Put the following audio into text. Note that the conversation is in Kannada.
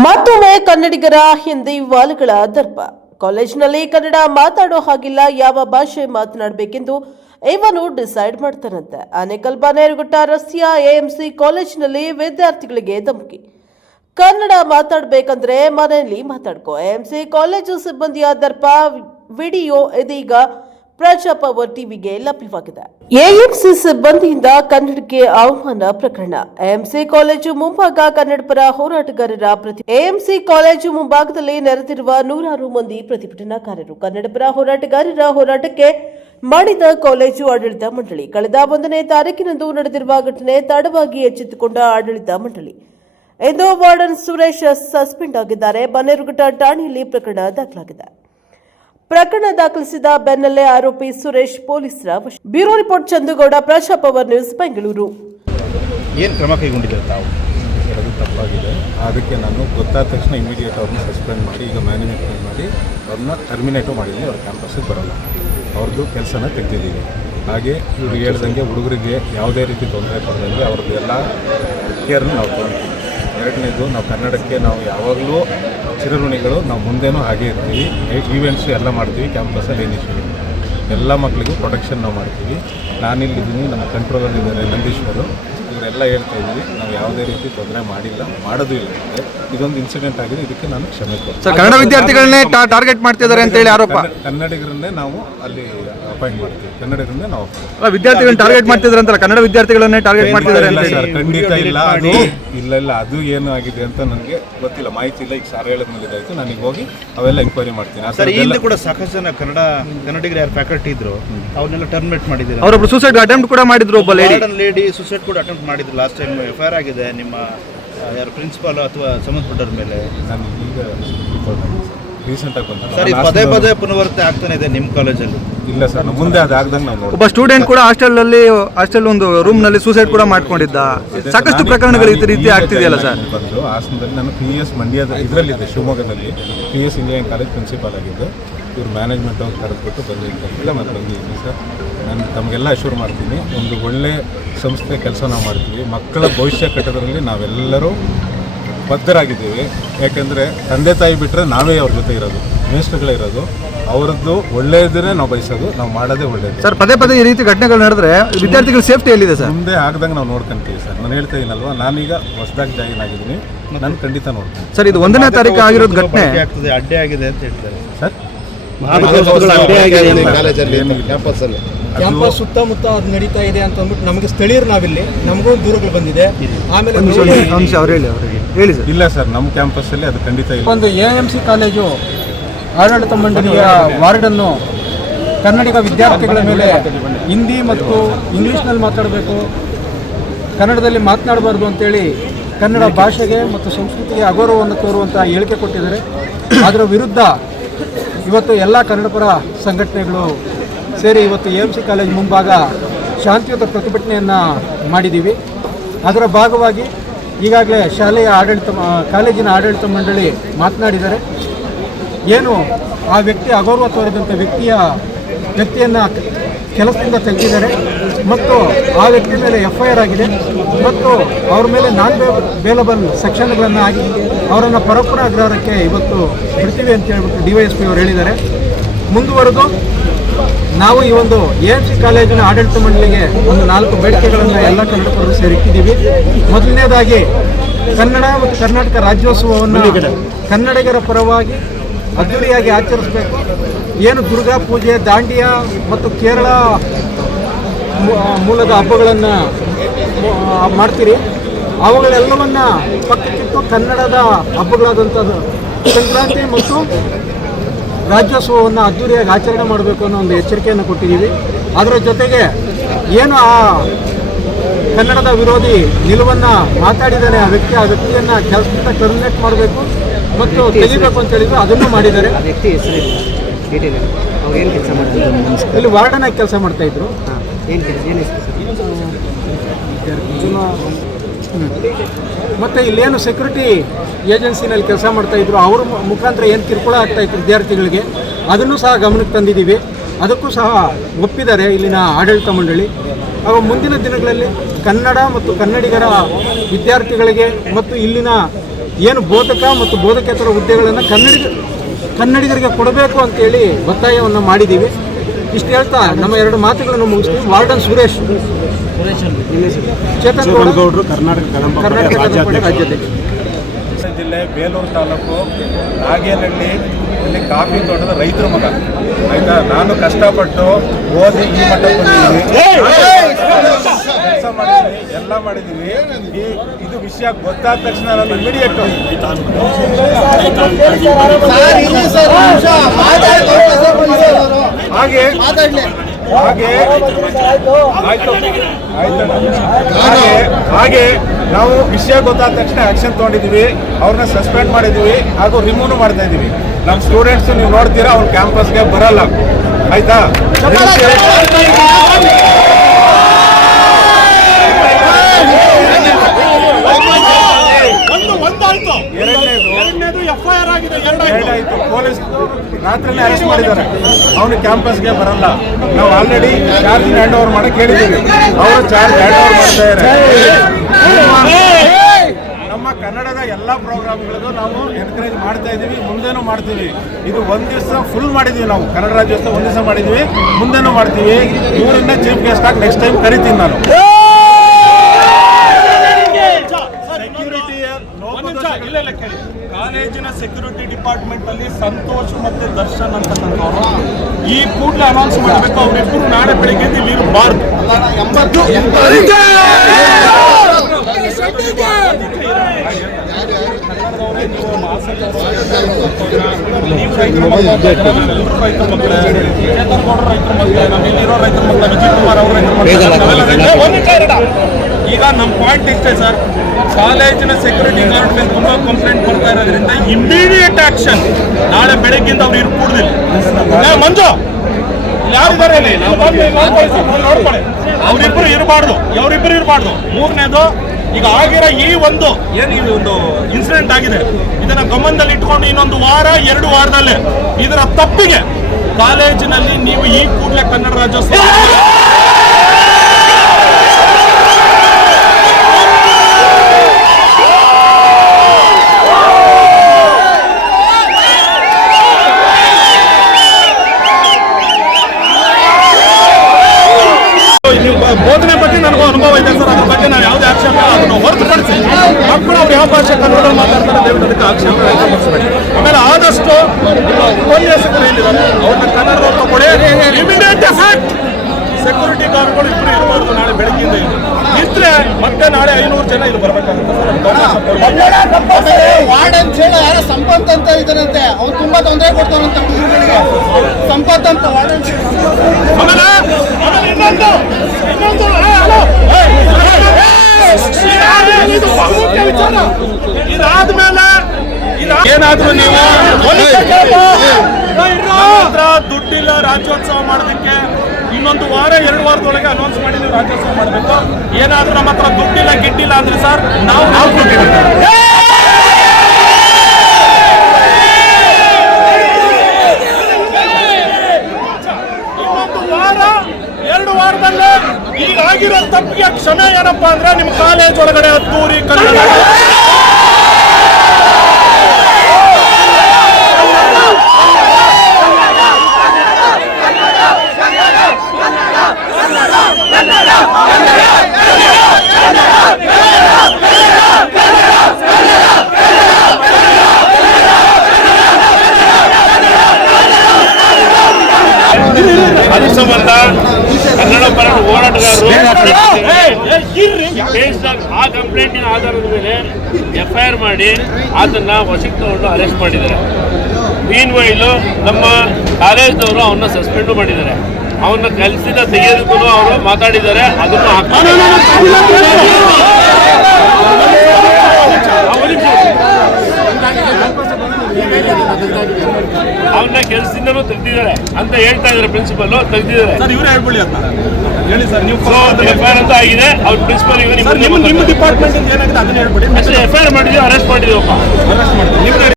ಮತ್ತೊಮ್ಮೆ ಕನ್ನಡಿಗರ ಹಿಂದಿ ವಾಲ್ಗಳ ದರ್ಪ. ಕಾಲೇಜಿನಲ್ಲಿ ಕನ್ನಡ ಮಾತಾಡೋ ಹಾಗಿಲ್ಲ, ಯಾವ ಭಾಷೆ ಮಾತನಾಡಬೇಕೆಂದು ಇವನು ಡಿಸೈಡ್ ಮಾಡ್ತಾನಂತೆ. ಆನೇಕಲ್ ಬಾನೇರುಗುಟ್ಟ ರಸ್ತೆಯ ಎಎಂಸಿ ಕಾಲೇಜಿನಲ್ಲಿ ವಿದ್ಯಾರ್ಥಿಗಳಿಗೆ ಧಮಕಿ. ಕನ್ನಡ ಮಾತಾಡಬೇಕಂದ್ರೆ ಮನೆಯಲ್ಲಿ ಮಾತಾಡ್ಕೋ. ಎಎಂಸಿ ಕಾಲೇಜು ಸಿಬ್ಬಂದಿಯ ದರ್ಪ, ವಿಡಿಯೋ ಇದೀಗ ಪ್ರಜಾಪವರ್ ಟಿವಿಗೆ ಲಭ್ಯವಾಗಿದೆ. ಎಎಂಸಿ ಸಿಬ್ಬಂದಿಯಿಂದ ಕನ್ನಡಕ್ಕೆ ಆಹ್ವಾನ ಪ್ರಕರಣ. ಎಎಂಸಿ ಕಾಲೇಜು ಮುಂಭಾಗ ಕನ್ನಡ ಪರ ಹೋರಾಟಗಾರರ ಪ್ರತಿ ಎಎಂಸಿ ಕಾಲೇಜು ಮುಂಭಾಗದಲ್ಲಿ ನೆರೆದಿರುವ ನೂರಾರು ಮಂದಿ ಪ್ರತಿಭಟನಾಕಾರರು ಕನ್ನಡ ಪರ ಹೋರಾಟಗಾರರ ಹೋರಾಟಕ್ಕೆ ಮಾಡಿದ ಕಾಲೇಜು ಆಡಳಿತ ಮಂಡಳಿ. ಕಳೆದ ಒಂದನೇ ತಾರೀಕಿನಂದು ನಡೆದಿರುವ ಘಟನೆ ತಡವಾಗಿ ಎಚ್ಚೆತ್ತುಕೊಂಡ ಆಡಳಿತ ಮಂಡಳಿ. ಎಂದು ವಾರ್ಡನ್ ಸುರೇಶ್ ಸಸ್ಪೆಂಡ್ ಆಗಿದ್ದಾರೆ. ಬನ್ನೇರುಘಟ್ಟ ಠಾಣೆಯಲ್ಲಿ ಪ್ರಕರಣ ದಾಖಲಾಗಿದೆ. ಪ್ರಕರಣ ದಾಖಲಿಸಿದ ಬೆನ್ನಲ್ಲೇ ಆರೋಪಿ ಸುರೇಶ್ ಪೊಲೀಸರ bureau report Chandu Gowda Praja Power news, Bengaluru. ಏನು ಕ್ರಮ ಕೈಗೊಂಡಿದ್ದೀರಾ ತಾವು? ಅದು ತಪ್ಪಾಗಿದೆ. ಅದಕ್ಕೆ ನಾನು ಗೊತ್ತಾದ ತಕ್ಷಣ ಇಮಿಡಿಯೇಟ್ ಅವ್ರನ್ನ ಸಸ್ಪೆಂಡ್ ಮಾಡಿ, ಈಗ ಮ್ಯಾನೇಜ್ಮೆಂಟ್ ಮಾಡಿ, ಅವ್ರನ್ನ ಟರ್ಮಿನೇಟು ಮಾಡಿದ್ದೀನಿ ಅವ್ರ ಕ್ಯಾಂಪಸ್ಗೆ ಬರೋಲ್ಲ. ಅವ್ರದ್ದು ಕೆಲಸನ ತೆಗೆದಿದ್ದೀವಿ. ಹಾಗೆ ಇವ್ರು ಹೇಳ್ದಂಗೆ ಹುಡುಗರಿಗೆ ಯಾವುದೇ ರೀತಿ ತೊಂದರೆ ಕೊಡದಂಗೆ ಅವ್ರದ್ದು ಎಲ್ಲ ಕೇರ್ನ ನಾವು ತೊಗೊಳ್ತೀವಿ ಎರಡನೇದು, ನಾವು ಕನ್ನಡಕ್ಕೆ ನಾವು ಯಾವಾಗಲೂ ಚಿರಋಣಿಗಳು ನಾವು ಮುಂದೆನೂ ಹಾಗೆ ಇರ್ತೀವಿ. ಈವೆಂಟ್ಸು ಎಲ್ಲ ಮಾಡ್ತೀವಿ. ಕ್ಯಾಂಪಸಲ್ಲಿ ಏನು ಇಶ್ಯೂ ಎಲ್ಲ ಮಕ್ಕಳಿಗೂ ಪ್ರೊಟೆಕ್ಷನ್ ನಾವು ಮಾಡ್ತೀವಿ. ನಾನಿಲ್ಲಿದ್ದೀನಿ ನಮ್ಮ ಕಂಟ್ರೋಲಲ್ಲಿ ಇದ್ದಾರೆ ನಂದೀಶ್ವರು. ಇವರೆಲ್ಲ ಹೇಳ್ತಾ ಇದ್ದೀವಿ, ನಾವು ಯಾವುದೇ ರೀತಿ ತೊಂದರೆ ಮಾಡಿಲ್ಲ. ಮಾಡೋದು ಇಲ್ಲ. ಇದೊಂದು ಇನ್ಸಿಡೆಂಟ್ ಆಗಿದೆ ಇದಕ್ಕೆ ನಾನು ಕ್ಷಮೆ ಕೊಡ್ತೀನಿ. ಸರ್ ಕನ್ನಡ ವಿದ್ಯಾರ್ಥಿಗಳನ್ನೇ ಟಾರ್ಗೆಟ್ ಮಾಡ್ತಿದ್ದಾರೆ ಅಂತ ಹೇಳಿ ಆರೋಪ. ಕನ್ನ- ಕನ್ನಡಿಗರನ್ನೇ ನಾವು ಅಲ್ಲಿ ಅಪಾಯಿಂಟ್ ಮಾಡ್ತೀವಿ. ಕನ್ನಡಿಗರನ್ನೇ ನಾವು ಅಲ್ಲ ವಿದ್ಯಾರ್ಥಿಗಳನ್ನ ಟಾರ್ಗೆಟ್ ಮಾಡ್ತಿದ್ದಾರೆ ಅಂತಲ್ಲ ಕನ್ನಡ ವಿದ್ಯಾರ್ಥಿಗಳನ್ನೇ ಟಾರ್ಗೆಟ್ ಮಾಡ್ತಿದ್ದಾರೆ ಅಂತ ಹೇಳಿ. ಸರ್ ಖಂಡಿತ ಇಲ್ಲ. ಅದು ಇಲ್ಲ ಇಲ್ಲ ಅದು ಏನು ಆಗಿದೆ ಅಂತ ನನಗೆ ಗೊತ್ತಿಲ್ಲ. ಮಾಹಿತಿ ಇಲ್ಲ. ಈಗ ಸರ್ ಹೇಳಿದ ಮೇಲೆ ಇದಾಯ್ತು. ನನಗೆ ಹೋಗಿ ಅವೆಲ್ಲ ಎಂಕ್ವೈರಿ ಮಾಡ್ತೀನಿ. ಆ ಸರ್ ಇಲ್ಲಿ ಕೂಡ ಸಾಕಷ್ಟು ಜನ ಕನ್ನಡ ಕನ್ನಡಿಗರು ಯಾರು ಫ್ಯಾಕಲ್ಟಿ ಇದ್ರು ಅವ್ರನ್ನೆಲ್ಲ ಟರ್ಮಿನೇಟ್ ಮಾಡಿದ್ರು ಅವ್ರೊಬ್ಬರು ಸುಸೈಡ್ ಅಟೆಂಪ್ಟ್ ಕೂಡ ಮಾಡಿದ್ರು ಒಬ್ಬ ಲೇಡಿ ಲೇಡಿ ಸುಸೈಡ್ ಕೂಡ ಅಟೆಂಪ್ಟ್ ಮಾಡಿದ್ರು. Last time F I R ಆಗಿದೆ ನಿಮ್ಮ ಯಾರು ಪ್ರಿನ್ಸಿಪಾಲ್ ಅಥವಾ ಸಂಬಂಧಪಟ್ಟವ್ರ ಮೇಲೆ ನಾನು ಈಗ ರೀಸೆಂಟಾಗಿ ಬಂದ ಸರ್ ಈ ಪದೇ ಪದೇ ಪುನರಾವರ್ತಿ ಆಗ್ತಾನೆ ಇದೆ ನಿಮ್ಮ ಕಾಲೇಜಲ್ಲಿ? ಇಲ್ಲ ಸರ್ ಮುಂದೆ ಅದು ಆಗ್ದಂಗೆ ನಾವು ಒಬ್ಬ ಸ್ಟೂಡೆಂಟ್ ಕೂಡ ಹಾಸ್ಟೆಲ್ ಅಲ್ಲಿ ಹಾಸ್ಟೆಲ್ ಒಂದು ರೂಮ್ನಲ್ಲಿ ಸೂಸೈಡ್ ಕೂಡ ಮಾಡ್ಕೊಂಡಿದ್ದ. ಸಾಕಷ್ಟು ಪ್ರಕರಣಗಳು ಈ ರೀತಿ ಆಗ್ತಿದೆಯಲ್ಲ ಸರ್? ಬಂದು ಹಾಸನದಲ್ಲಿ ನಾನು ಪಿ ಎಸ್ ಮಂಡ್ಯದ ಇದರಲ್ಲಿದ್ದೆ ಶಿವಮೊಗ್ಗದಲ್ಲಿ. P S engineering college principal ಆಗಿದ್ದು. ಇವ್ರು ಮ್ಯಾನೇಜ್ಮೆಂಟ್ ಅವ್ರು ಕರೆದ್ಬಿಟ್ಟು ಇಲ್ಲ ನಾನು ಬಂದಿದ್ದೀನಿ ಸರ್. ನಾನು ತಮಗೆಲ್ಲ ಅಶ್ಯೂರ್ ಮಾಡ್ತೀನಿ ಒಂದು ಒಳ್ಳೆ ಸಂಸ್ಥೆ ಕೆಲಸ ನಾವು ಮಾಡ್ತೀವಿ. ಮಕ್ಕಳ ಭವಿಷ್ಯ ಕಟ್ಟೋದ್ರಲ್ಲಿ ನಾವೆಲ್ಲರೂ ಬದ್ಧರಾಗಿದ್ದೀವಿ. ಯಾಕೆಂದರೆ ತಂದೆ ತಾಯಿ ಬಿಟ್ಟರೆ ನಾವೇ ಅವ್ರ ಜೊತೆ ಇರೋದು ಮಿನಿಸ್ಟರ್ಗಳೇ ಇರೋದು. ಅವರದ್ದು ಒಳ್ಳೆಯದನ್ನೇ ನಾವು ಬಯಸೋದು ನಾವು ಮಾಡೋದೇ ಒಳ್ಳೆಯದು. ಸರ್ ಪದೇ ಪದೇ ಈ ರೀತಿ ಘಟನೆಗಳು ನಡೆದ್ರೆ ವಿದ್ಯಾರ್ಥಿಗಳ ಸೇಫ್ಟಿ ಎಲ್ಲಿದೆ ಸರ್? ಮುಂದೆ ಆಗ್ದಂಗೆ ನಾವು ನೋಡ್ಕೊಂತೀವಿ ಸರ್. ನಾನು ಹೇಳ್ತಾ ಇದ್ದೀನಲ್ವ ನಾನೀಗ ಹೊಸದಾಗಿ ಜಾಯಿನ್ ಆಗಿದ್ದೀನಿ. ನಾನು ಖಂಡಿತ ನೋಡ್ತೀನಿ. ಸರ್ ಇದು ಒಂದನೇ ತಾರೀಕು ಆಗಿರೋದು ಘಟನೆ. ಆಗ್ತದೆ ಅಡ್ಡೆ ಆಗಿದೆ ಅಂತ ಹೇಳ್ತಾರೆ. ಸರ್? ಕ್ಯಾಂಪಸ್ಸಲ್ಲಿ ಕ್ಯಾಂಪಸ್ ಸುತ್ತಮುತ್ತ ಅದು ನಡೀತಾ ಇದೆ ಅಂತ ಅಂದ್ಬಿಟ್ಟು ನಮಗೆ ಸ್ಥಳೀಯರು ನಾವಿಲ್ಲಿ ನಮಗೂ ದೂರಗಳು ಬಂದಿದೆ. ಆಮೇಲೆ ಹೇಳಿ ಹೇಳಿ ಸರ್. ಇಲ್ಲ ಸರ್ ನಮ್ಮ ಕ್ಯಾಂಪಸ್ಸಲ್ಲಿ ಅದು ಖಂಡಿತ ಇಲ್ಲ. ಒಂದು ಎ ಎಂ ಸಿ ಕಾಲೇಜು ಆಡಳಿತ ಮಂಡಳಿಯ ವಾರ್ಡನ್ನು ಕನ್ನಡಿಗ ವಿದ್ಯಾರ್ಥಿಗಳ ಮೇಲೆ ಹಿಂದಿ ಮತ್ತು ಇಂಗ್ಲಿಷ್ನಲ್ಲಿ ಮಾತಾಡಬೇಕು ಕನ್ನಡದಲ್ಲಿ ಮಾತನಾಡಬಾರ್ದು ಅಂತೇಳಿ ಕನ್ನಡ ಭಾಷೆಗೆ ಮತ್ತು ಸಂಸ್ಕೃತಿಗೆ ಅಗೌರವವನ್ನು ತೋರುವಂಥ ಹೇಳಿಕೆ ಕೊಟ್ಟಿದ್ದಾರೆ. ಅದರ ವಿರುದ್ಧ ಇವತ್ತು ಎಲ್ಲ ಕನ್ನಡಪರ ಸಂಘಟನೆಗಳು ಸೇರಿ ಇವತ್ತು ಎ ಎಂ ಸಿ ಕಾಲೇಜ್ ಮುಂಭಾಗ ಶಾಂತಿಯುತ ಪ್ರತಿಭಟನೆಯನ್ನು ಮಾಡಿದ್ದೀವಿ. ಅದರ ಭಾಗವಾಗಿ ಈಗಾಗಲೇ ಶಾಲೆಯ ಆಡಳಿತ ಕಾಲೇಜಿನ ಆಡಳಿತ ಮಂಡಳಿ ಮಾತನಾಡಿದ್ದಾರೆ. ಏನು ಆ ವ್ಯಕ್ತಿ ಅಗೌರವ ತೋರಿದಂಥ ವ್ಯಕ್ತಿಯ ವ್ಯಕ್ತಿಯನ್ನು ಕೆಲಸದಿಂದ ತೆಗೆದಿದ್ದಾರೆ ಮತ್ತು ಆ ವ್ಯಕ್ತಿ ಮೇಲೆ ಎಫ್ ಐ ಆರ್ ಆಗಿದೆ ಮತ್ತು ಅವ್ರ ಮೇಲೆ ನಾನ್ ಬೇಲಬಲ್ ಸೆಕ್ಷನ್ಗಳನ್ನು ಹಾಕಿ ಅವರನ್ನು ಪರಪುರ ಅಗ್ರಹಾರಕ್ಕೆ ಇವತ್ತು ಬಿಡ್ತೀವಿ ಅಂತ ಹೇಳ್ಬಿಟ್ಟು ಡಿ ವೈ ಎಸ್ ಪಿ ಅವರು ಹೇಳಿದ್ದಾರೆ. ಮುಂದುವರೆದು ನಾವು ಈ ಒಂದು ಎ ಸಿ ಕಾಲೇಜಿನ ಆಡಳಿತ ಮಂಡಳಿಗೆ ಒಂದು ನಾಲ್ಕು ಬೇಡಿಕೆಗಳನ್ನು ಎಲ್ಲ ಕನ್ನಡಪರರು ಸೇರಿಕ್ಕಿದ್ದೀವಿ ಮೊದಲನೇದಾಗಿ ಕನ್ನಡ ಮತ್ತು ಕರ್ನಾಟಕ ರಾಜ್ಯೋತ್ಸವವನ್ನು ಕನ್ನಡಿಗರ ಪರವಾಗಿ ಅದ್ದೂರಿಯಾಗಿ ಆಚರಿಸಬೇಕು. ಏನು ದುರ್ಗಾ ಪೂಜೆ, ದಾಂಡಿಯಾ ಮತ್ತು ಕೇರಳ ಮೂಲದ ಹಬ್ಬಗಳನ್ನು ಮಾಡ್ತೀರಿ. ಅವುಗಳೆಲ್ಲವನ್ನು ಪಕ್ಕಕ್ಕಿಟ್ಟು ಕನ್ನಡದ ಹಬ್ಬಗಳಾದಂಥದ್ದು. ಸಂಕ್ರಾಂತಿ ಮತ್ತು ರಾಜ್ಯೋತ್ಸವವನ್ನು ಅದ್ದೂರಿಯಾಗಿ ಆಚರಣೆ ಮಾಡಬೇಕು ಅನ್ನೋ ಒಂದು ಎಚ್ಚರಿಕೆಯನ್ನು ಕೊಟ್ಟಿದ್ದೀವಿ. ಅದರ ಜೊತೆಗೆ ಏನು ಆ ಕನ್ನಡದ ವಿರೋಧಿ ನಿಲುವನ್ನು ಮಾತಾಡಿದ್ದಾರೆ ಆ ವ್ಯಕ್ತಿ ಆ ವ್ಯಕ್ತಿಯನ್ನು ಕೆಲಸದಿಂದ ಟರ್ಮಿನೇಟ್ ಮಾಡಬೇಕು ಮತ್ತು ತೆಗಿಬೇಕು ಅಂತ ಹೇಳಿದ್ರು ಅದನ್ನು ಮಾಡಿದ್ದಾರೆ. ಇಲ್ಲಿ. ವಾರ್ಡನ್ ಆಗಿ ಕೆಲಸ ಮಾಡ್ತಾ ಇದ್ರು. ಮತ್ತು ಇಲ್ಲೇನು ಸೆಕ್ಯೂರಿಟಿ ಏಜೆನ್ಸಿನಲ್ಲಿ ಕೆಲಸ ಮಾಡ್ತಾ ಇದ್ರು, ಅವ್ರ ಮುಖಾಂತರ ಏನು ಕಿರುಕುಳ ಆಗ್ತಾ ಇತ್ತು ವಿದ್ಯಾರ್ಥಿಗಳಿಗೆ, ಅದನ್ನು ಸಹ ಗಮನಕ್ಕೆ ತಂದಿದ್ದೀವಿ. ಅದಕ್ಕೂ ಸಹ ಒಪ್ಪಿದ್ದಾರೆ ಇಲ್ಲಿನ ಆಡಳಿತ ಮಂಡಳಿ. ಅವು ಮುಂದಿನ ದಿನಗಳಲ್ಲಿ ಕನ್ನಡ ಮತ್ತು ಕನ್ನಡಿಗರ ವಿದ್ಯಾರ್ಥಿಗಳಿಗೆ ಮತ್ತು ಇಲ್ಲಿನ ಏನು ಬೋಧಕ ಮತ್ತು ಬೋಧಕೇತರ ಹುದ್ದೆಗಳನ್ನು ಕನ್ನಡಿಗ, ಕನ್ನಡಿಗರಿಗೆ ಕೊಡಬೇಕು ಅಂತೇಳಿ ಒತ್ತಾಯವನ್ನು ಮಾಡಿದ್ದೀವಿ. ಇಷ್ಟು ಹೇಳ್ತಾ ನಮ್ಮ ಎರಡು ಮಾತುಗಳನ್ನು ಮುಗಿಸ್ತೀವಿ. ವಾರ್ಡನ್ ಸುರೇಶ್. ಗೌಡ್ರು ಕರ್ನಾಟಕ ಕರ್ನಾಟಕ ಕನ್ನಡ ರಾಜ್ಯಾಧ್ಯಕ್ಷ ಜಿಲ್ಲೆ ಬೇಲೂರು ತಾಲೂಕು ನಾಗೇನಹಳ್ಳಿ ಇಲ್ಲಿ ಕಾಫಿ ತೋಟದ ರೈತರ ಮಗ. ಆಯ್ತಾ? ನಾನು ಕಷ್ಟಪಟ್ಟು ಓದಿ ಈ ಮಟ್ಟಕ್ಕೆ ಕೆಲಸ ಮಾಡಿದ್ದೀನಿ ಎಲ್ಲ ಮಾಡಿದ್ದೀವಿ ಈ ಇದು ವಿಷಯ ಗೊತ್ತಾದ ತಕ್ಷಣ ನಾನು ಇಮಿಡಿಯೇಟ್ ಹಾಗೆ. ಹಾಗೆ ಹಾಗೆ ಹಾಗೆ ನಾವು ವಿಷಯ ಗೊತ್ತಾದ ತಕ್ಷಣ ಆಕ್ಷನ್ ತಗೊಂಡಿದ್ದೀವಿ. ಅವ್ರನ್ನ ಸಸ್ಪೆಂಡ್ ಮಾಡಿದ್ದೀವಿ ಹಾಗೂ ರಿಮೂವ್ ಮಾಡ್ತಾ ಇದ್ದೀವಿ. ನಮ್ಮ ಸ್ಟೂಡೆಂಟ್ಸ್ ನೀವು ನೋಡ್ತೀರಾ ಅವ್ರ ಕ್ಯಾಂಪಸ್ಗೆ ಬರಲ್ಲ. ಆಯ್ತಾ ಎರಡನೇದು ಎರಡಾಯ್ತು ಪೊಲೀಸ್ ರಾತ್ರಿನೇ ಅರೆಸ್ಟ್ ಮಾಡಿದ್ದಾರೆ. ಅವನು ಕ್ಯಾಂಪಸ್ಗೆ ಬರಲ್ಲ. ನಾವು ಆಲ್ರೆಡಿ ಚಾರ್ಜ್ ಹ್ಯಾಂಡ್ ಓವರ್ ಮಾಡಕ್ಕೆ ಹೇಳಿದ್ದೀವಿ. ಅವರು ಚಾರ್ಜ್ ಹ್ಯಾಂಡ್ ಓವರ್ ಮಾಡ್ತಾ ಇದ್ದಾರೆ. ನಮ್ಮ ಕನ್ನಡದ ಎಲ್ಲ ಪ್ರೋಗ್ರಾಮ್ಗಳಿಗೂ ನಾವು ಎನ್ಕರೇಜ್ ಮಾಡ್ತಾ ಇದ್ದೀವಿ, ಮುಂದೆನೂ ಮಾಡ್ತೀವಿ. ಇದು ಒಂದ್ ದಿವಸ ಫುಲ್ ಮಾಡಿದ್ದೀವಿ ನಾವು. ಕನ್ನಡ ರಾಜ್ಯೋತ್ಸವ ಒಂದ್ ದಿವಸ ಮಾಡಿದ್ದೀವಿ ಮುಂದೆನೂ ಮಾಡ್ತೀವಿ. ಇವರನ್ನ ಚೀಫ್ ಗೆಸ್ಟ್ ಆಗಿ ನೆಕ್ಸ್ಟ್ ಟೈಮ್ ಕರಿತೀನಿ ನಾನು. ಸೆಕ್ಯೂರಿಟಿ ಡಿಪಾರ್ಟ್ಮೆಂಟ್ ಅಲ್ಲಿ ಸಂತೋಷ್ ಮತ್ತೆ ದರ್ಶನ್ ಅಂತಕ್ಕಂಥವ್ರು ಈ ಕೂಡಲೇ ಅನೌನ್ಸ್ ಮಾಡಬೇಕು ಅವರಿಬ್ಬರು ನಾಳೆ ಬೆಳಿಗ್ಗೆ ಇಲ್ಲಿ ಇರಬಾರ್ದು ನೀವು ರೈತರ ಮಕ್ಕಳು, ಎಲ್ಲರೂ ರೈತರ ಮಕ್ಕಳೇ. ಚೇತನ್ ಗೌಡ್ರು ರೈತರ ಮಕ್ಕಳೇ, ನಮ್ಮ ಇಲ್ಲಿರೋ ರೈತರ ಮಕ್ಕಳೇ, ವಿಜಯ್ ಕುಮಾರ್ ಅವರು ರೈತರ ಮಕ್ಕಳೇ. ನಾವೆಲ್ಲ ರೈತರ- ಒಂದ್ ನಿಮಿಷ ಇರಣ್ಣ. ಈಗ ನಮ್ಮ ಪಾಯಿಂಟ್ ಇಷ್ಟೇ ಸರ್ ಕಾಲೇಜಿನ ಸೆಕ್ಯೂರಿಟಿ ಗಾರ್ಡ್ ಮೇಲೆ ತುಂಬಾ ಕಂಪ್ಲೇಂಟ್ ಬರ್ತಾ ಇರೋದ್ರಿಂದ ಇಮಿಡಿಯೇಟ್ ಆಕ್ಷನ್ ನಾಳೆ ಬೆಳಗ್ಗಿಂದ ಅವ್ರು ಇರ್ಕೂಡ್ದಿಲ್ಲ. ಮಂಜು ಯಾರು ಯಾರಿದ್ದಾರೆ ನೋಡ್ಕೊಳ್ಳಿ ಅವರಿಬ್ಬರು ಇರಬಾರ್ದು ಅವರಿಬ್ಬರು ಇರಬಾರ್ದು. ಮೂರನೇದು, ಈಗ ಆಗಿರೋ ಈ ಒಂದು, ಏನು ಈ ಒಂದು ಇನ್ಸಿಡೆಂಟ್ ಆಗಿದೆ? ಇದನ್ನ ಗಮನದಲ್ಲಿ ಇಟ್ಕೊಂಡು ಇನ್ನೊಂದು ವಾರ, ಎರಡು ವಾರದಲ್ಲೇ ಇದರ ತಪ್ಪಿಗೆ ಕಾಲೇಜಿನಲ್ಲಿ ನೀವು ಈ ಕೂಡಲೇ ಕನ್ನಡ ರಾಜ್ಯೋತ್ಸವ ನೀವು ಬೋಧನೆ ಬಗ್ಗೆ ನನಗೂ ಅನುಭವ ಇದೆ ಸರ್ ಅದ್ರ ಬಗ್ಗೆ ನಾವು ಯಾವುದೇ ಅದನ್ನು ಹೊರತುಪಡಿಸಿ ಮಕ್ಕಳು ಅವ್ರು ಯಾವ ಭಾಷೆ ಕನ್ನಡ ಮಾತಾಡ್ತಾರೆ ದಯವಿಟ್ಟು ಅದಕ್ಕೆ ಆಕ್ಷೇಪ ವ್ಯಕ್ತಪಡಿಸಬೇಕು. ಆಮೇಲೆ ಆದಷ್ಟು ಉಪನ್ಯಾಸಕರು ಏನಿದ್ದಾರೆ ಅವ್ರನ್ನ ಕನ್ನಡದವ್ರು ತಗೊಳ್ಳಿ ಇಮಿಡಿಯೇಟ್ ಎಫೆಕ್ಟ್ ಸೆಕ್ಯೂರಿಟಿ ಗಾರ್ಡ್ಗಳು ಇಬ್ಬರು ಇರಬಾರ್ದು ನಾಳೆ ಬೆಳಗ್ಗೆಯಿಂದ ಇದ್ರೆ ಮತ್ತೆ ನಾಳೆ ಐನೂರು ಜನ ಇದು ಬರ್ಬೇಕಾಗುತ್ತೆ ವಾರ್ಡ್ ಅಂತ ಹೇಳಿ ಯಾರ ಸಂಪತ್ ಅಂತ ಇದ್ದಾರಂತೆ ಅವ್ರು ತುಂಬಾ ತೊಂದರೆ ಕೊಡ್ತಾರಂತ ಸಂಪತ್ ಅಂತ ವಾರ್ಡನ್ ಚೇಳ ಆಮೇಲೆ ಇನ್ನೊಂದು. ಇದು ಬಹುಮುಖ್ಯ ವಿಚಾರ. ಇದಾದ್ಮೇಲೆ ಏನಾದ್ರೂ ನೀವು ಹತ್ರ ದುಡ್ಡಿಲ್ಲ ರಾಜ್ಯೋತ್ಸವ ಮಾಡೋದಕ್ಕೆ ಇನ್ನೊಂದು ವಾರ ಎರಡು ವಾರದೊಳಗೆ ಅನೌನ್ಸ್ ಮಾಡಿ ನೀವು ರಾಜ್ಯೋತ್ಸವ ಮಾಡಬೇಕು ಏನಾದ್ರೂ ನಮ್ಮ ಹತ್ರ ದುಡ್ಡಿಲ್ಲ ಗಿಡ್ಡಿಲ್ಲ ಅಂದ್ರೆ ಸರ್ ನಾವು ನಾವು ಇನ್ನೊಂದು ವಾರ ಎರಡು ವಾರದಲ್ಲೇ ಈಗ ಆಗಿರೋ ತಪ್ಪಿಗೆ ಕ್ಷಮೆ ಏನಪ್ಪಾ ಅಂದ್ರೆ ಕಾಲೇಜ್ ಒಳಗಡೆ ಹತ್ತೂರಿ ಕನ್ನಡ. ಅದು ಸಂಬಂಧ ಕನ್ನಡ ಪರ ಹೋರಾಟಗಾರರು. Based ಆ ಕಂಪ್ಲೇಂಟಿನ ಆಧಾರದ ಮೇಲೆ ಎಫ್ ಐ ಆರ್ ಮಾಡಿ ಅದನ್ನ ವಶಕ್ಕೆ ತಗೊಂಡು ಅರೆಸ್ಟ್ ಮಾಡಿದ್ದಾರೆ. ಮೀನ್ ವೈಲು ನಮ್ಮ ಕಾಲೇಜ್ನವರು ಅವನ್ನ ಸಸ್ಪೆಂಡು ಮಾಡಿದ್ದಾರೆ. ಅವನ್ನ ಕಲಿಸಿದ ತೆಗೆಯೋದಕ್ಕೂ ಅವರು ಮಾತಾಡಿದ್ದಾರೆ, ಅದನ್ನು ಹಾಕ್ತಾರೆ. ಅವನ್ನ ಕೆಲಸದಿಂದನೂ ತೆಗ್ದಿದ್ದಾರೆ ಅಂತ ಹೇಳ್ತಾ ಇದ್ದಾರೆ ಪ್ರಿನ್ಸಿಪಲ್ ತೆಗೆದಿದ್ದಾರೆ. ಸರ್ ಇವ್ರು ಹೇಳ್ಬಿಡಿ ಅಂತ. ಹೇಳಿ ಸರ್ ನೀವು ಸೊ ಎಫ್ ಐ ಅಂತ ಆಗಿದೆ ಅವ್ರ ಪ್ರಿನ್ಸಿಪಲ್ ಈಗ ನಿಮ್ಮ ನಿಮ್ಮ ಡಿಪಾರ್ಟ್ಮೆಂಟ್ ಏನಾಗಿದೆ ಅದನ್ನ ಹೇಳ್ಬಿಡಿ. ಎಫ್ ಐ ಆರ್ ಮಾಡಿದೀವಿ ಅರೆಸ್ಟ್ ಮಾಡಿದೀವಪ್ಪ. ಅರೆಸ್ಟ್ ಮಾಡಿದ್ವಿ